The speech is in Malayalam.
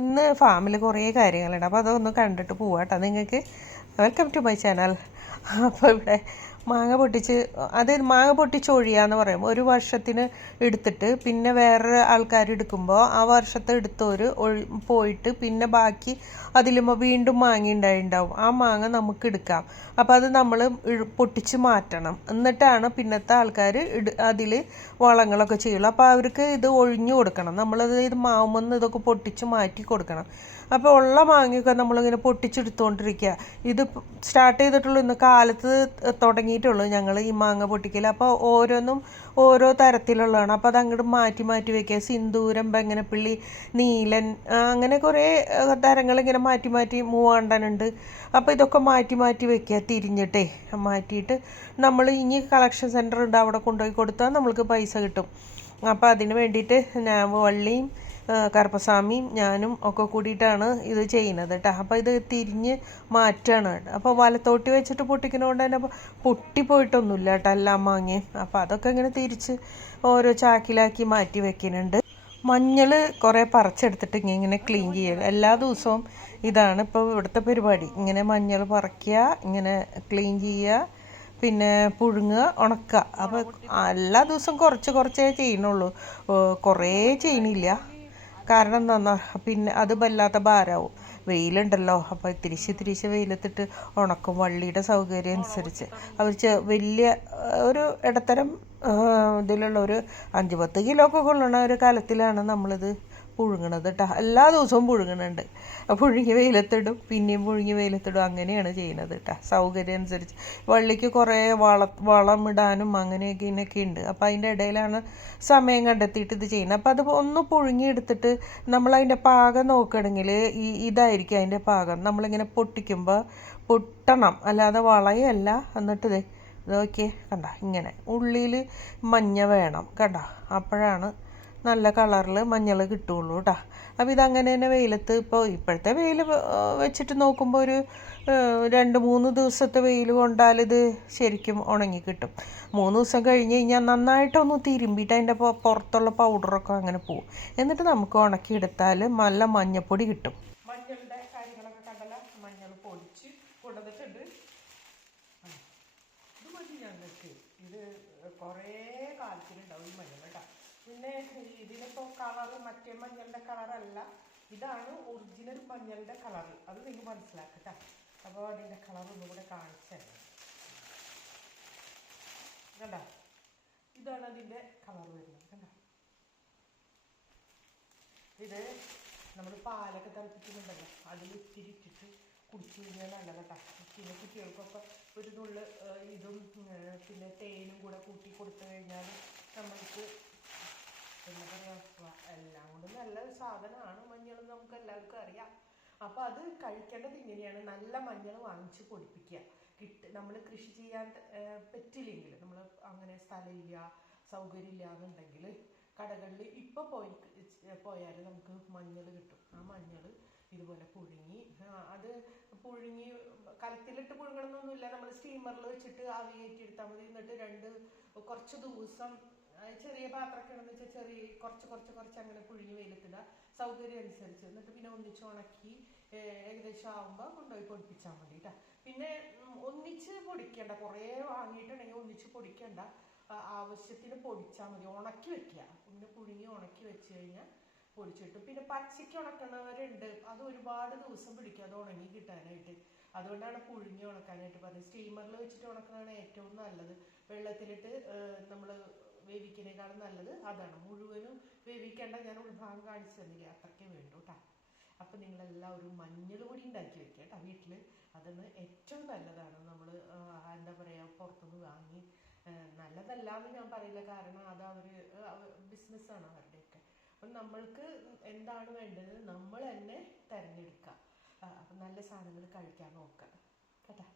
ഇന്ന് ഫാമിൽ കുറേ കാര്യങ്ങളുണ്ട്, അപ്പോൾ അതൊന്ന് കണ്ടിട്ട് പോവാട്ടോ നിങ്ങൾക്ക്. Welcome to my channel. അപ്പോൾ ഇവിടെ മാങ്ങ പൊട്ടിച്ച്, അത് മാങ്ങ പൊട്ടിച്ചൊഴിയാന്ന് പറയും. ഒരു വർഷത്തിന് എടുത്തിട്ട് പിന്നെ വേറെ ആൾക്കാർ എടുക്കുമ്പോൾ ആ വർഷത്തെ എടുത്തവർ പോയിട്ട് പിന്നെ ബാക്കി അതിലുമ്പോൾ വീണ്ടും മാങ്ങ ഉണ്ടാവും. ആ മാങ്ങ നമുക്ക് എടുക്കാം. അപ്പോൾ അത് നമ്മൾ പൊട്ടിച്ച് മാറ്റണം. എന്നിട്ടാണ് പിന്നത്തെ ആൾക്കാർ അതിൽ വളങ്ങളൊക്കെ ചെയ്യുള്ളൂ. അപ്പോൾ അവർക്ക് ഇത് ഒഴിഞ്ഞു കൊടുക്കണം. നമ്മളത് ഇത് മാവുമെന്ന് ഇതൊക്കെ പൊട്ടിച്ച് മാറ്റി കൊടുക്കണം. അപ്പോൾ ഉള്ള മാങ്ങയൊക്കെ നമ്മളിങ്ങനെ പൊട്ടിച്ചെടുത്തുകൊണ്ടിരിക്കുക. ഇത് സ്റ്റാർട്ട് ചെയ്തിട്ടുള്ളൂ, ഇന്ന് കാലത്ത് തുടങ്ങിയിട്ടുള്ളൂ ഞങ്ങൾ ഈ മാങ്ങ പൊട്ടിക്കൽ. അപ്പോൾ ഓരോന്നും ഓരോ തരത്തിലുള്ളതാണ്. അപ്പോൾ അത് അങ്ങോട്ട് മാറ്റി മാറ്റി വെക്കുക. സിന്ദൂരം, ബെങ്ങനപ്പള്ളി, നീലൻ, അങ്ങനെ കുറേ തരങ്ങളിങ്ങനെ മാറ്റി മാറ്റി മൂവാണ്ടനുണ്ട്. അപ്പോൾ ഇതൊക്കെ മാറ്റി മാറ്റി വെക്കുക, തിരിഞ്ഞിട്ടേ മാറ്റിയിട്ട് നമ്മൾ ഇനി കളക്ഷൻ സെൻറ്റർ ഉണ്ട്, അവിടെ കൊണ്ടുപോയി കൊടുത്താൽ നമ്മൾക്ക് പൈസ കിട്ടും. അപ്പോൾ അതിന് വേണ്ടിയിട്ട് ഞാൻ വള്ളിയും കറുപ്പസ്വാമിയും ഞാനും ഒക്കെ കൂടിയിട്ടാണ് ഇത് ചെയ്യുന്നത് കേട്ടോ. അപ്പോൾ ഇത് തിരിഞ്ഞ് മാറ്റാണ്. അപ്പോൾ വലത്തോട്ടി വെച്ചിട്ട് പൊട്ടിക്കുന്നതുകൊണ്ട് തന്നെ പൊട്ടിപ്പോയിട്ടൊന്നുമില്ല കേട്ടോ എല്ലാ മാങ്ങയും. അപ്പോൾ അതൊക്കെ ഇങ്ങനെ തിരിച്ച് ഓരോ ചാക്കിലാക്കി മാറ്റി വെക്കുന്നുണ്ട്. മഞ്ഞൾ കുറേ പറിച്ചെടുത്തിട്ട് ഇങ്ങനെ ക്ലീൻ ചെയ്യുക. എല്ലാ ദിവസവും ഇതാണ് ഇപ്പോൾ ഇവിടുത്തെ പരിപാടി. ഇങ്ങനെ മഞ്ഞൾ പറിക്കുക, ഇങ്ങനെ ക്ലീൻ ചെയ്യുക, പിന്നെ പുഴുങ്ങുക, ഉണക്കുക. അപ്പോൾ എല്ലാ ദിവസവും കുറച്ച് കുറച്ചേ ചെയ്യണുള്ളൂ, കുറേ ചെയ്യണില്ല. കാരണം എന്താണെന്നാ, പിന്നെ അത് വല്ലാത്ത ഭാരമാവും. വെയിലുണ്ടല്ലോ, അപ്പോൾ തിരിച്ച് വെയിലത്തിട്ട് ഉണക്കും. വള്ളിയുടെ സൗകര്യം അനുസരിച്ച് അവർ വലിയ ഒരു ഇടത്തരം ഇതിലുള്ള ഒരു 5-10 കിലോ ഒക്കെ കൊള്ളണ ഒരു കലത്തിലാണ് നമ്മളിത് പുഴുങ്ങണത് കേട്ടോ. എല്ലാ ദിവസവും പുഴുങ്ങണുണ്ട്. പുഴുങ്ങി വെയിലത്തിടും, പിന്നെയും പുഴുങ്ങി വെയിലത്തിടും, അങ്ങനെയാണ് ചെയ്യുന്നത് കേട്ടോ, സൗകര്യം അനുസരിച്ച്. വള്ളിക്ക് കുറേ വളമിടാനും അങ്ങനെയൊക്കെ ഉണ്ട്. അപ്പോൾ അതിൻ്റെ ഇടയിലാണ് സമയം കണ്ടെത്തിയിട്ട് ഇത് ചെയ്യുന്നത്. അപ്പോൾ അത് ഒന്ന് പുഴുങ്ങിയെടുത്തിട്ട് നമ്മളതിൻ്റെ പാകം നോക്കുകയാണെങ്കിൽ ഇതായിരിക്കും അതിൻ്റെ പാകം. നമ്മളിങ്ങനെ പൊട്ടിക്കുമ്പോൾ പൊട്ടണം, അല്ലാതെ വളയല്ല. എന്നിട്ട് ഇത് നോക്കിയേ, കണ്ട, ഇങ്ങനെ ഉള്ളിൽ മഞ്ഞ വേണം, കണ്ട, അപ്പോഴാണ് നല്ല കളറിൽ മഞ്ഞൾ കിട്ടുകയുള്ളൂ കേട്ടോ. അപ്പോൾ ഇതങ്ങനെ തന്നെ വെയിലത്ത്, ഇപ്പോഴത്തെ വെയിൽ വെച്ചിട്ട് നോക്കുമ്പോൾ ഒരു 2-3 ദിവസത്തെ വെയിൽ കൊണ്ടാലിത് ശരിക്കും ഉണങ്ങി കിട്ടും. 3 ദിവസം കഴിഞ്ഞ് കഴിഞ്ഞാൽ നന്നായിട്ടൊന്ന് തിരുമ്പിയിട്ട് അതിൻ്റെ പുറത്തുള്ള പൗഡറൊക്കെ അങ്ങനെ പോവും. എന്നിട്ട് നമുക്ക് ഉണക്കിയെടുത്താൽ നല്ല മഞ്ഞപ്പൊടി കിട്ടും. മഞ്ഞളുടെ കാര്യങ്ങളൊക്കെ കണ്ടല്ല, മഞ്ഞൾ പൊടിച്ച് കൊണ്ടുവന്നിട്ടുണ്ട്. ഇത് മതി ഞങ്ങൾക്ക്, ഇത് കുറേ കാലത്തിനുണ്ടാവും ഈ മഞ്ഞൾ കേട്ടോ. പിന്നെ ഇതിനിപ്പോൾ കളറ് മറ്റേ മഞ്ഞളുടെ കളറല്ല, ഇതാണ് ഒറിജിനൽ മഞ്ഞളുടെ കളറ്. അത് നിങ്ങൾ മനസ്സിലാക്കട്ടോ. അപ്പോൾ അതിൻ്റെ കളർ ഒന്നുകൂടെ കാണിച്ചു തരാം. കണ്ട, ഇതാണ് അതിൻ്റെ കളർ വരുന്നത്. കണ്ട, ഇത് നമ്മൾ പാലൊക്കെ തിളപ്പിക്കുന്നുണ്ടല്ലോ, അതിൽ ഇത്തിരി ഇട്ടിട്ട് കുടിച്ചു കഴിഞ്ഞാൽ നല്ലതാട്ടോ. പിന്നെ കുട്ടികൾക്കൊക്കെ ഒരു നുള്ള് ഇതും പിന്നെ തേനും കൂടെ കൂട്ടി കൊടുത്തു കഴിഞ്ഞാൽ നമ്മൾക്ക് എന്താ പറയുക, എല്ലാം കൊണ്ടും നല്ല സാധനമാണ് മഞ്ഞൾ, നമുക്ക് എല്ലാവർക്കും അറിയാം. അപ്പോൾ അത് കഴിക്കേണ്ടത് ഇങ്ങനെയാണ്. നല്ല മഞ്ഞൾ വാങ്ങിച്ച് പൊടിപ്പിക്കുക. നമ്മൾ കൃഷി ചെയ്യാൻ പറ്റില്ലെങ്കിൽ, നമ്മൾ അങ്ങനെ സ്ഥലമില്ല, സൗകര്യമില്ല എന്നുണ്ടെങ്കിൽ കടകളിൽ ഇപ്പോൾ പോയാൽ നമുക്ക് മഞ്ഞൾ കിട്ടും. ആ മഞ്ഞൾ ഇതുപോലെ പുഴുങ്ങി, അത് പുഴുങ്ങി കലത്തിലിട്ട് പുഴുങ്ങണമെന്നൊന്നുമില്ല, നമ്മൾ സ്റ്റീമറിൽ വെച്ചിട്ട് ആവി കയറ്റിയെടുത്താൽ മതി. എന്നിട്ട് കുറച്ച് ദിവസം ചെറിയ പാത്രമൊക്കെ ആണെന്ന് വെച്ചാൽ ചെറിയ കുറച്ച് അങ്ങനെ പുഴുങ്ങി വെയിലത്തിടുക, സൗകര്യം അനുസരിച്ച്. എന്നിട്ട് പിന്നെ ഒന്നിച്ച് ഉണക്കി ഏകദേശം ആകുമ്പോൾ കൊണ്ടുപോയി പൊടിപ്പിച്ചാൽ മതി കേട്ടോ. പിന്നെ ഒന്നിച്ച് പൊടിക്കേണ്ട, കുറേ വാങ്ങിയിട്ടുണ്ടെങ്കിൽ ഒന്നിച്ച് പൊടിക്കേണ്ട, ആവശ്യത്തിന് പൊടിച്ചാൽ മതി. ഉണക്കി വെക്കുക, പിന്നെ പുഴുങ്ങി ഉണക്കി വെച്ച് കഴിഞ്ഞാൽ പൊടിച്ചിട്ടു. പിന്നെ പച്ചയ്ക്ക് ഉണക്കുന്നവരുണ്ട്, അത് ഒരുപാട് ദിവസം പിടിക്കും അത് ഉണങ്ങി കിട്ടാനായിട്ട്. അതുകൊണ്ടാണ് പുഴുങ്ങി ഉണക്കാനായിട്ട് പറഞ്ഞത്. സ്റ്റീമറിൽ വെച്ചിട്ട് ഉണക്കുന്നതാണ് ഏറ്റവും നല്ലത്. വെള്ളത്തിലിട്ട് നമ്മൾ വേവിക്കുന്നതിനേക്കാളും നല്ലത് അതാണ്. മുഴുവനും വേവിക്കേണ്ട, ഞാൻ ഉൾഭാഗം കാണിച്ചു തന്നില്ല, അത്രയ്ക്കേ വേണ്ടു കേട്ടോ. അപ്പം നിങ്ങളെല്ലാവരും മഞ്ഞൾ പൊടി ഉണ്ടാക്കി വെക്കുക കേട്ടോ വീട്ടിൽ. അതൊന്ന് ഏറ്റവും നല്ലതാണ്. നമ്മൾ എന്താ പറയുക, പുറത്തുനിന്ന് വാങ്ങി നല്ലതല്ല എന്ന് ഞാൻ പറയില്ല, കാരണം അത് ബിസിനസ്സാണ് അവരുടെയൊക്കെ. അപ്പം നമ്മൾക്ക് എന്താണ് വേണ്ടത് നമ്മൾ തന്നെ തിരഞ്ഞെടുക്കുക. അപ്പം നല്ല സാധനങ്ങൾ കഴിക്കാൻ നോക്കുക കേട്ടോ.